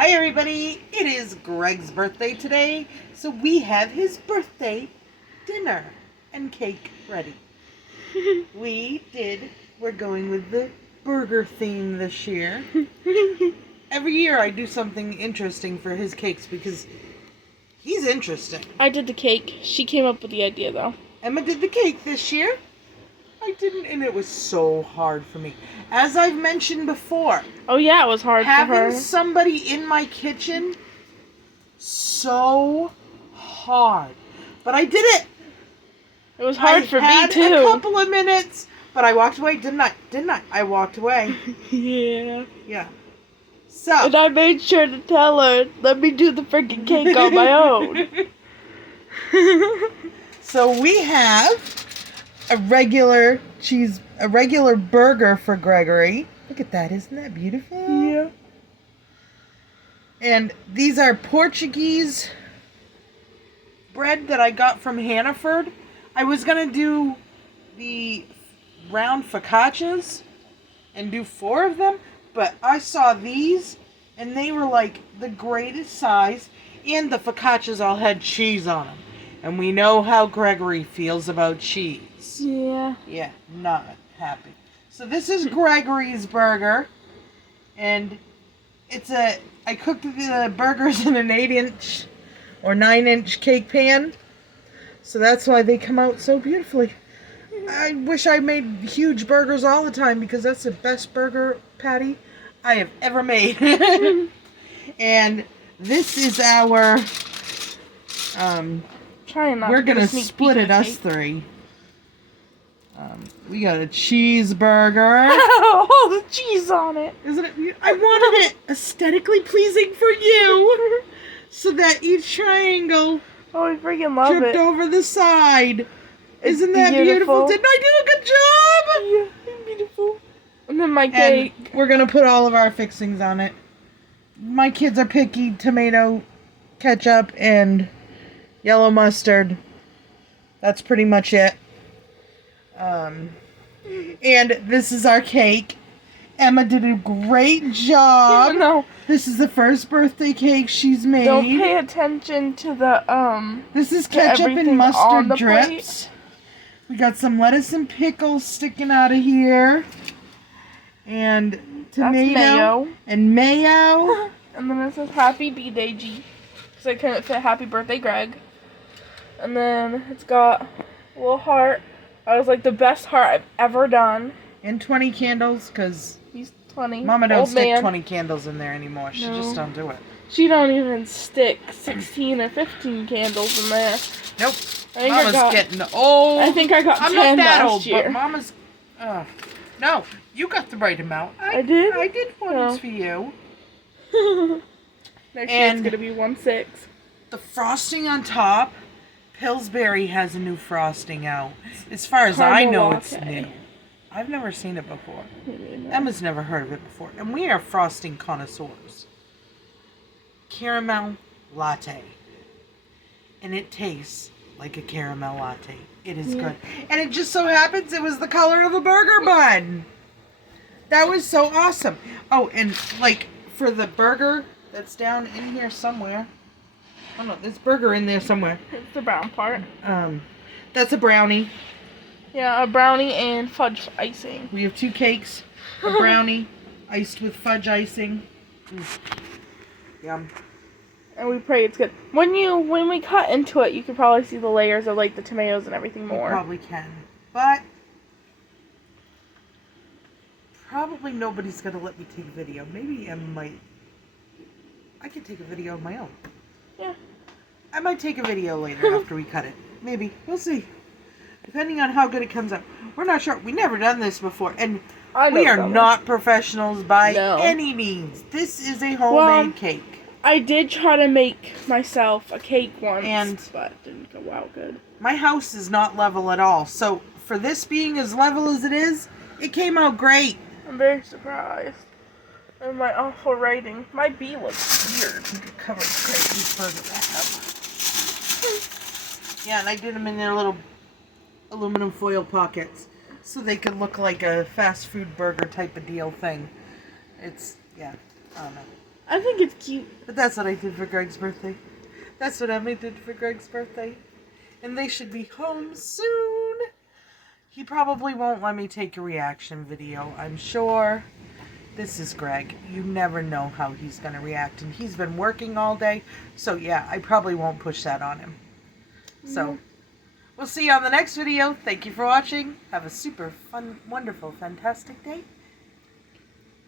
Hi everybody, it is Greg's birthday today, so we have his birthday dinner and cake ready. We're going with the burger theme this year. Every year I do something interesting for his cakes because he's interesting. I did the cake. She came up with the idea though. Emma did the cake this year. I didn't, and it was so hard for me. As I've mentioned before. Oh yeah, it was hard for her. Having somebody in my kitchen, so hard. But I did it. It was hard for me too. I had a couple of minutes, but I walked away, didn't I? I walked away. Yeah. Yeah. So. And I made sure to tell her, let me do the freaking cake on my own. So we have a regular burger for Gregory. Look at that, isn't that beautiful? Yeah. And these are Portuguese bread that I got from Hannaford. I was gonna do the round focaccias and do 4 of them, but I saw these and they were like the greatest size, and the focaccias all had cheese on them. And we know how Gregory feels about cheese. Yeah. Yeah, not happy. So this is Gregory's burger. And I cooked the burgers in an 8-inch or 9-inch cake pan. So that's why they come out so beautifully. I wish I made huge burgers all the time because that's the best burger patty I have ever made. And this is our... we're going to split it, us 3. We got a cheeseburger. Oh, the cheese on it. Isn't it beautiful? I wanted it aesthetically pleasing for you. So that each triangle I freaking love dripped it. over the side. It's Isn't that beautiful? Didn't I do a good job? Yeah, beautiful. And then my cake. And we're going to put all of our fixings on it. My kids are picky: tomato, ketchup, and yellow mustard. That's pretty much it. And this is our cake. Emma did a great job. No. This is the first birthday cake she's made. Don't pay attention to the This is ketchup and mustard drips. Plate. We got some lettuce and pickles sticking out of here. And tomato and mayo. And then it says Happy B-Day G. Because I couldn't fit Happy Birthday Greg. And then it's got a little heart. I was like, the best heart I've ever done. And 20 candles, because he's 20. Mama don't stick man. 20 candles in there anymore. She just don't do it. She don't even stick 16 or 15 candles in there. Nope. Mama's getting old. I think I got 10 I'm not that last old, year. but Mama's... no, you got the right amount. I did? I did ones for you. Next year it's going to be 1/6. The frosting on top, Pillsbury has a new frosting out. As far as I know, it's new. I've never seen it before. Emma's never heard of it before. And we are frosting connoisseurs. Caramel latte. And it tastes like a caramel latte. It is good. And it just so happens it was the color of a burger bun. That was so awesome. Oh, and like for the burger that's down in here somewhere. Oh no, there's burger in there somewhere. It's the brown part. That's a brownie. Yeah, a brownie and fudge icing. We have 2 cakes. A brownie iced with fudge icing. Yum. And we pray it's good. When we cut into it, you can probably see the layers of like the tomatoes and everything more. You probably can. But probably nobody's gonna let me take a video. Maybe I could take a video of my own. Yeah. I might take a video later after we cut it. Maybe. We'll see. Depending on how good it comes up. We're not sure. We've never done this before. And we are not professionals by any means. This is a homemade cake. I did try to make myself a cake once, but it didn't go out good. My house is not level at all. So for this being as level as it is, it came out great. I'm very surprised. And my awful writing. My B looks weird. You could cover it great further back up. Yeah, and I did them in their little aluminum foil pockets so they could look like a fast food burger type of deal thing. It's, yeah, I don't know. I think it's cute. But that's what I did for Greg's birthday. That's what Emily did for Greg's birthday. And they should be home soon. He probably won't let me take a reaction video, I'm sure. This is Greg. You never know how he's going to react. And he's been working all day. So yeah, I probably won't push that on him. So, we'll see you on the next video. Thank you for watching. Have a super fun, wonderful, fantastic day.